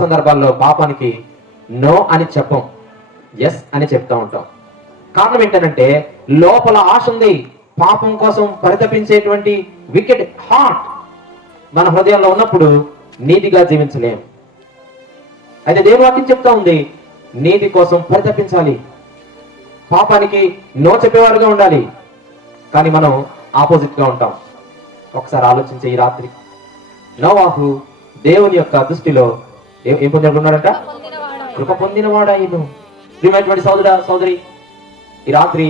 సందర్భాల్లో పాపానికి నో అని చెప్పం, ఎస్ అని చెప్తా ఉంటాం. కారణం ఏంటంటే లోపల ఆశ ఉంది, పాపం కోసం పరితపించేటువంటి వికెట్ హార్ట్ మన హృదయంలో ఉన్నప్పుడు నీతిగా జీవించలేం. అయితే దేవుని వాక్యం చెప్తా ఉంది, నీతి కోసం పరితపించాలి, పాపానికి నో చెప్పేవారుగా ఉండాలి. కానీ మనం ఆపోజిట్ గా ఉంటాం. ఒకసారి ఆలోచించే ఈ రాత్రి నోవాహు దేవుని యొక్క దృష్టిలో ఏం పొందుకున్నాడంట? కృప పొందినవాడాయను. ప్రియమైనటువంటి సోదరి, ఈ రాత్రి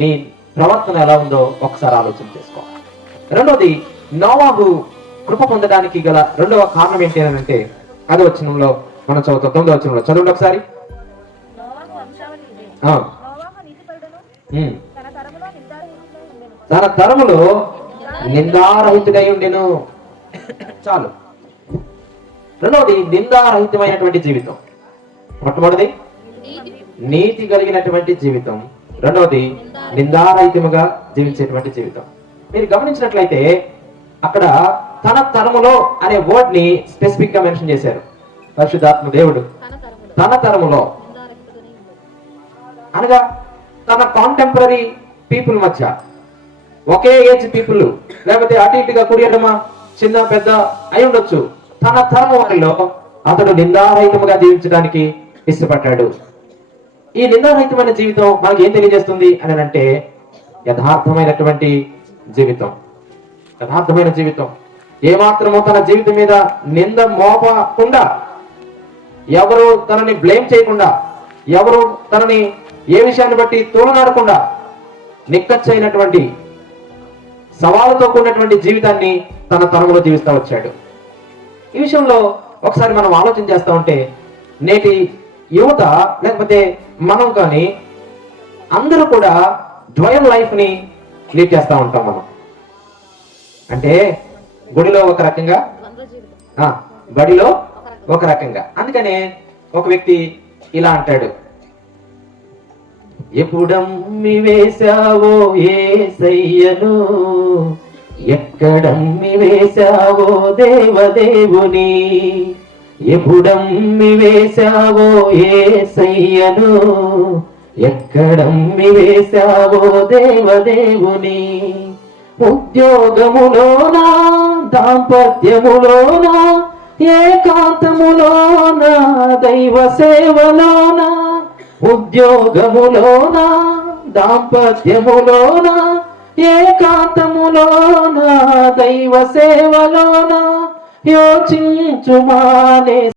నీ ప్రవర్తన ఎలా ఉందో ఒకసారి ఆలోచన చేసుకో. రెండోది, నోవాహు కృప పొందడానికి గల రెండవ కారణం ఏంటి అని అంటే, అది వచనంలో మనం చదువుతాం. 9వ వచనంలో చదవండి ఒకసారి. తన తరములో నిందారహితుడై ఉండెను. చాలు. రెండవది, నిందారహితమైనటువంటి జీవితం. మొట్టమొదటిది నీతి కలిగినటువంటి జీవితం, రెండవది నిందారహితముగా జీవించేటువంటి జీవితం. మీరు గమనించినట్లయితే అక్కడ తన తరములో అనే వర్డ్ ని స్పెసిఫిక్ గా మెన్షన్ చేశారు పరిశుద్ధాత్మ దేవుడు. తన తరములో అనగా తన కాంటెంపరీ పీపుల్ మధ్య, ఒకే ఏజ్ పీపుల్, లేకపోతే అటు ఇటుగా కుడియడమా చిన్న పెద్ద అయి ఉండొచ్చు, తన తరము వారిలో అతడు నిందారహితముగా జీవించడానికి ఇష్టపడ్డాడు. ఈ నిందారహితమైన జీవితం మనకి ఏం తెలియజేస్తుంది అని అంటే, యథార్థమైనటువంటి జీవితం. యథార్థమైన జీవితం ఏమాత్రము తన జీవితం మీద నింద మోపకుండా, ఎవరు తనని బ్లేమ్ చేయకుండా, ఎవరు తనని ఏ విషయాన్ని బట్టి తోలనాడకుండా నిక్కచ్చైనటువంటి సవాలుతో కూడినటువంటి జీవితాన్ని తన తరములో జీవిస్తూ వచ్చాడు. ఈ విషయంలో ఒకసారి మనం ఆలోచన చేస్తూ ఉంటే, నేటి యువత లేకపోతే మనం కానీ అందరూ కూడా డ్వయల్ లైఫ్ ని లీడ్ చేస్తూ ఉంటాం. మనం అంటే గుడిలో ఒక రకంగా, బడిలో ఒక రకంగా. అందుకనే ఒక వ్యక్తి ఇలా అంటాడు, ఎప్పుడమ్మి వేశావో యేసయ్యను, ఎక్కడమ్మి వేశావో దేవదేవుని, ఎప్పుడమ్మి వేశావో యేసయ్యను, ఎక్కడమ్మి వేశావో దేవదేవుని. ఉద్యోగములోనా, దాంపత్యములోనా, ఏకాంతములోనా, దైవ సేవలోనా, ఉద్యోగములోనా, దాంపత్యములోనా, ఏకాంతములోనా, దైవ సేవలోనా యోచించుమానే